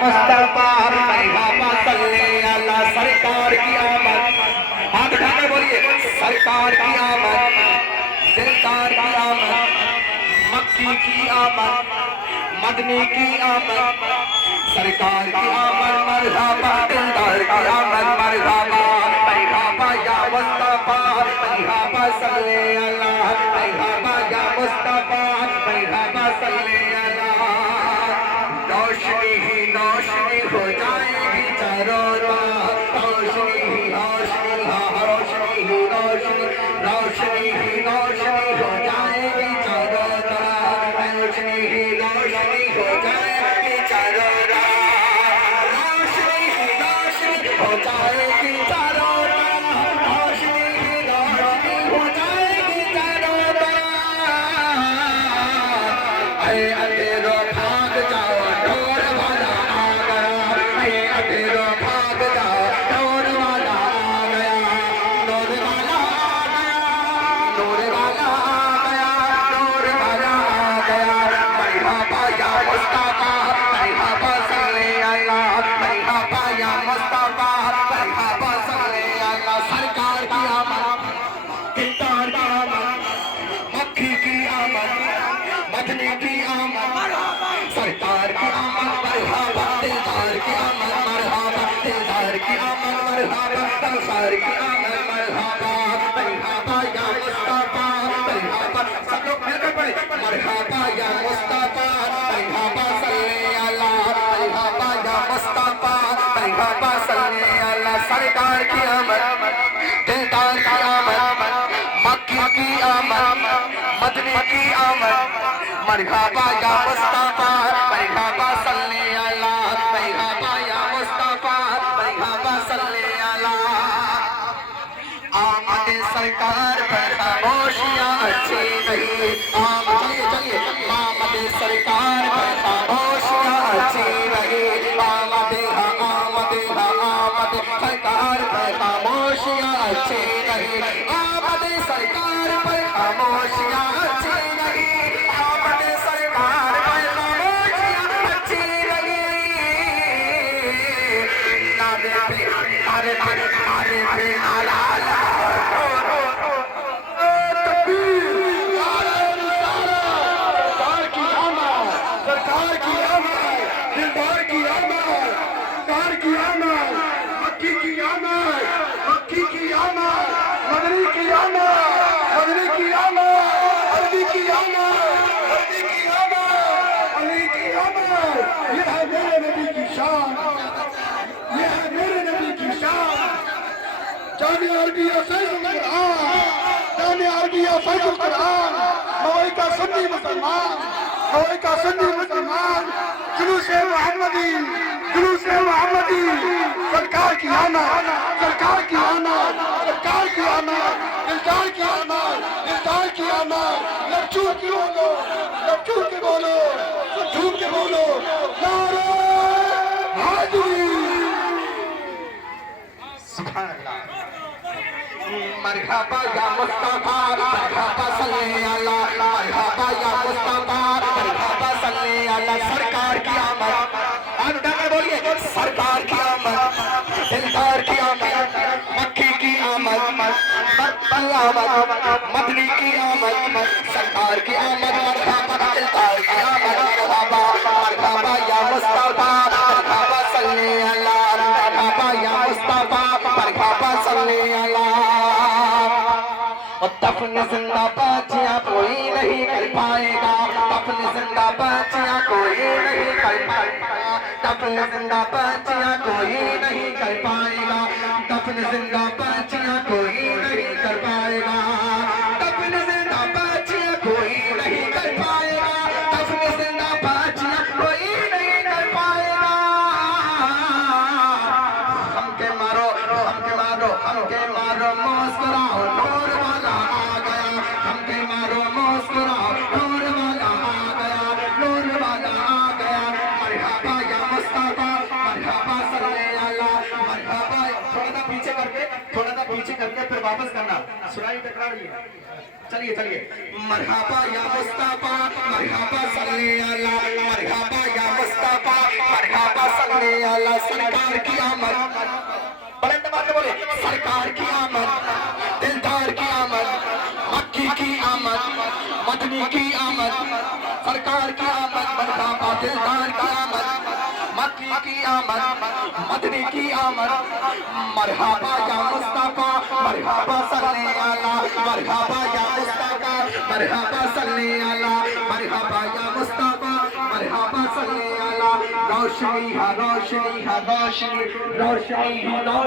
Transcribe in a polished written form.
मुस्तफा मरहबा सल्ले अला सरकार की आमद। हाथ उठाकर बोलिए सरकार की आमद, दिलदार की आमद, मक्की की आमद, मदनी की आमद, सरकार की आमद मरहबा, दिलदार की आमद मरहबा, मरहबा या मुस्तफा मरहबा सल्ले अला, मरहबा या मुस्तफा मरहबा सल्ले अला। रोशनी ही रोशनी हो जाएगी चारों राह, रोशनी ही रोशनी, रोशनी ही रोशनी, रोशनी ही रोशनी हो जाएगी चारों राह, रोशनी ही रोशनी हो जाएगी चारों राह, रोशनी ही रोशनी हो जाएगी चारों राह, रोशनी ही रोशनी हो जाएगी चारों राह। अरे अंधेरो भाग जाओ ढोल वाला आ गया, अरे अंधेरो भाग जाओ ढोल वाला आ गया, नूर वाला आ गया, नूर वाला आ गया, नूर वाला आ गया। मरहबा या मुस्तफा मरहबा सल्ले अला, मरहबा या मुस्तफा मरहबा सल्ले अला। सरकार की आमद, दिलदार की आमद, मक्खी की आमद, मदनी की आमद, सरकार की आमद मरहबा, दिलदार की आमद मरहबा, दिलदार की आमद मरहबा, सरकार की आमद मरहबा, मरहबा या मुस्तफा मरहबा। सब लोग मिलकर पढ़े मरहबा या मुस्तफा मरहबा सल्ले अला, मरहबा या मुस्तफा मरहबा सल्ले अला। सरकार की आमद, दिलदार की आमद, मक्की की आमद, मदनी की आमद, मरहबा या मुस्तफा मरहबा सल्ले अला, मरहबा या मुस्तफा मरहबा सल्ले अला। आमद सरकार पर खामोशियां अच्छी नहीं, चलिए चलिए आमद सरकार पर खामोशियां अच्छी नहीं, आमद सरकार पर खामोशियां अच्छी नहीं, आमद सरकार पर खामोशियां अच्छी नहीं, आमद सरकार पर खामोशियां अच्छी नहीं। नारे पे नारे पे नारे पे नारा सरकार की आमद, दिलदार की आमद, सरकार की आमद, मक्की की आमद, मक्की की आमद, मदनी की आमद, मदनी की आमद, अरबी की आमद, अरबी की आमद, अली की आमद। ये है मेरे नबी की शान, ये है मेरे नबी की शान। जामिया अरबिया सैफुल कुरान, जामिया अरबिया सैफुल कुरान, मवई का सुन्नी मुसलमान, मवई का सुन्नी मुसलमान, जुलूसे मोहम्मदी, जुलूसे मोहम्मदी। सरकार की आमद, सरकार की आमद, सरकार की आमद, दिलदार की आमद, दिलदार की आमद। लफ्जू के बोलो, लफ्जू के बोलो, झूम के बोलो, नारे हाजिरी। सुभान अल्लाह। मरहबा या मुस्तफा मरहबा सल्ले अला, मरहबा या मुस्तफा मरहबा सल्ले अला। सरकार की आमद, हाथ उठाकर बोलिए सरकार की आमद, दिलदार की आमद, मक्की की आमद, मदनी की आमद, सरकार की आमद मरहबा, दिलदार की आमद मरहबा, मरहबा या मुस्तफा मरहबा सल्ले अला, मरहबा या मुस्तफा मरहबा सल्ले अला। दफन जिंदा बच्चियां कोई नहीं कर पाएगा, दफन जिंदा बच्चियां कोई नहीं कर पाएगा, दफन जिंदा बच्चियां कोई नहीं कर पाएगा, दफन जिंदा बच्चियां कोई नहीं कर पाएगा, दफन जिंदा बच्चियां कोई नहीं कर पाएगा, दफन जिंदा बच्चियां कोई नहीं कर पाएगा। हमके मारो, हमके मारो, हमके मारो, मुस्कुराओ नूर वाला आ गया, हमके मारो मुस्कुराओ नूर वाला आ गया, नूर वाला आ गया। मरहबा या मुस्तफा मरहबा सल्ले अला, मरहबा। थोड़ा सा पीछे करके, थोड़ा सा पीछे करके फिर वापस करना, सुनाई टकरा रही है। चलिए चलिए, मरहबा या मुस्तफा मरहबा सल्ले अला, मरहबा या मुस्तफा मरहबा सल्ले अला, सरकार की आमद, बुलंद बात बोले, सरकार की आमद, दिलदार की आमद, मक्की की आमद, मदनी की आमद, सरकार की आमद, मरहबा दिलदार की आमद, मक्की की आमद, मदनी की आमद, मरहबा या मुस्तफा मरहबा सल्ले अला, मरहबा या मुस्तफा मरहबा सल्ले अला, मरहबा या मुस्तफा मरहबा सल्ले अला, रोशनी है रोशनी है रोशनी, रोशनी है रोशनी।